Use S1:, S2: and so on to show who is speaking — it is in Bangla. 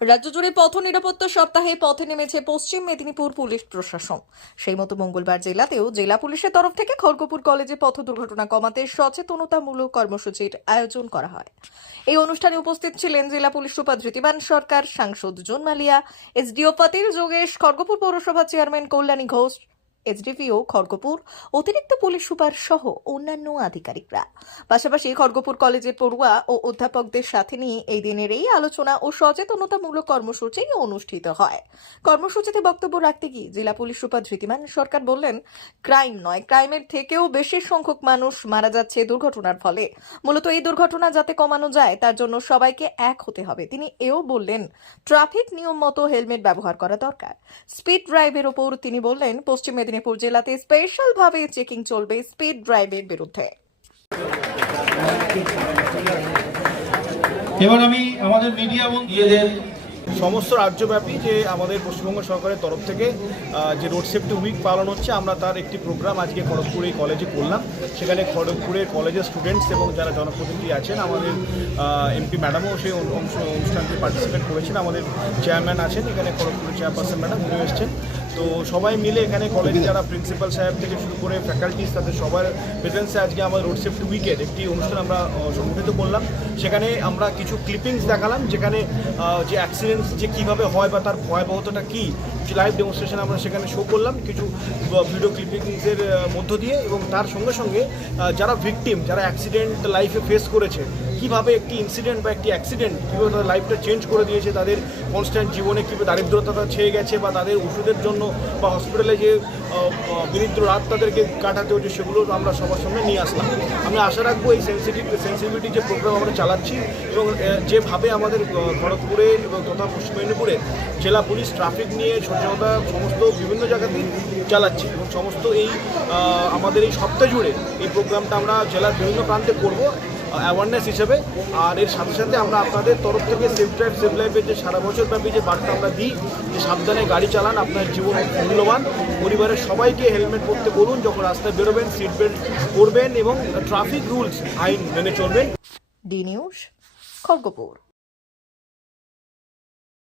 S1: রাজ্য জুড়ে পথ নিরাপত্তা সপ্তাহে পথে নেমেছে পশ্চিম মেদিনীপুর পুলিশ প্রশাসন। সেই মতো মঙ্গলবার জেলাতেও জেলা পুলিশের তরফ থেকে খড়গপুর কলেজে পথ দুর্ঘটনা কমাতে সচেতনতামূলক কর্মসূচির আয়োজন করা হয়। এই অনুষ্ঠানে উপস্থিত ছিলেন জেলা পুলিশ সুপার ধৃতিবান সরকার, সাংসদ জোন মালিয়া এসডিও পাতিল যোগেশ, খড়গপুর পৌরসভা চেয়ারম্যান কল্যাণী ঘোষ এসডিপিও খড়গপুর, অতিরিক্ত পুলিশ সুপার সহ অন্যান্য আধিকারিকরা। পাশাপাশি খড়গপুর কলেজের পড়ুয়া ও অধ্যাপকদের সাথে নিয়ে এই দিনের এই আলোচনা ও সচেতনতামূলক কর্মসূচি অনুষ্ঠিত হয়। কর্মসূচিতে বক্তব্য রাখতে গিয়ে জেলা পুলিশ সুপার ধৃতিমান সরকার বললেন, ক্রাইম নয়, ক্রাইমের থেকেও বেশি সংখ্যক মানুষ মারা যাচ্ছে দুর্ঘটনার ফলে। মূলত এই দুর্ঘটনা যাতে কমানো যায়, তার জন্য সবাইকে এক হতে হবে। তিনি এও বললেন, ট্রাফিক নিয়ম মতো হেলমেট ব্যবহার করা দরকার। স্পিড ড্রাইভের ওপর তিনি বললেন, পশ্চিম মেদিনীপুর জেলাতে স্পেশাল ভাবে চেকিং চলবে স্পিড ড্রাইভের বিরুদ্ধে।
S2: এবার আমি আমাদের মিডিয়া বন্ধুদের
S3: সমস্ত রাজ্যব্যাপী যে আমাদের পশ্চিমবঙ্গ সরকারের তরফ থেকে যে রোড সেফটি উইক পালন হচ্ছে আমরা তার একটি প্রোগ্রাম আজকে খড়গপুরে কলেজে করলাম। সেখানে খড়গপুরের কলেজের স্টুডেন্টস এবং যারা জনপ্রতিনিধি আছেন আমাদের এমপি ম্যাডামও সেই অংশ- অনুষ্ঠানটি পার্টিসিপেট করেছেন। আমাদের চেয়ারম্যান আছেন এখানে খড়গপুরের চেয়ারপারসন ম্যাডাম উনি এসছেন। তো সবাই মিলে এখানে কলেজে যারা প্রিন্সিপাল সাহেব থেকে শুরু করে ফ্যাকাল্টিস তাদের সবার প্রেজেন্সে আজকে আমার রোড সেফটি উইকের একটি অনুষ্ঠান আমরা সংগঠিত করলাম। সেখানে আমরা কিছু ক্লিপিংস দেখালাম, যেখানে যে অ্যাক্সিডেন্টস যে কীভাবে হয় বা তার ভয়াবহতাটা কী, কিছু লাইভ ডেমনস্ট্রেশন আমরা সেখানে শো করলাম, কিছু ভিডিও ক্লিপিংসের মধ্য দিয়ে এবং তার সঙ্গে সঙ্গে যারা ভিকটিম যারা অ্যাক্সিডেন্ট লাইফে ফেস করেছে কীভাবে একটি ইনসিডেন্ট বা একটি অ্যাক্সিডেন্ট কীভাবে তাদের লাইফটা চেঞ্জ করে দিয়েছে, তাদের কনস্ট্যান্ট জীবনে কীভাবে দারিদ্রতাটা ছেয়ে গেছে বা তাদের ওষুধের জন্য বা হসপিটালে যে বিনিদ্র রাত তাদেরকে কাটাতে হচ্ছে, সেগুলো আমরা সবার সামনে নিয়ে আসলাম। আমি আশা রাখব এই সেন্সিটিভ সেন্সিটিভিটি যে প্রোগ্রাম আমরা চালাচ্ছি এবং যেভাবে আমাদের খড়গপুরে এবং তথা পশ্চিম মেদিনীপুরে জেলা পুলিশ ট্রাফিক নিয়ে সচেতনতা সমস্ত বিভিন্ন জায়গাতেই চালাচ্ছি এবং সমস্ত এই আমাদের এই সপ্তাহ জুড়ে এই প্রোগ্রামটা আমরা জেলার বিভিন্ন প্রান্তে করব। অ্যাওয়ারনেস হিসেবে। আর এর সাথে সাথে আমরা আপনাদের তরফ থেকে সেফ ড্রাইভ সেফ লাইফের যে সারা বছর ব্যাপী যে বার্তা আমরা দিই, যে সাবধানে গাড়ি চালান, আপনার জীবন মূল্যবান। পরিবারের সবাইকে হেলমেট পরতে বলুন, যখন রাস্তায় বেরোবেন সিট বেল্ট পরবেন এবং ট্রাফিক রুলস আইন মেনে চলবেন।
S1: D news Kharagpur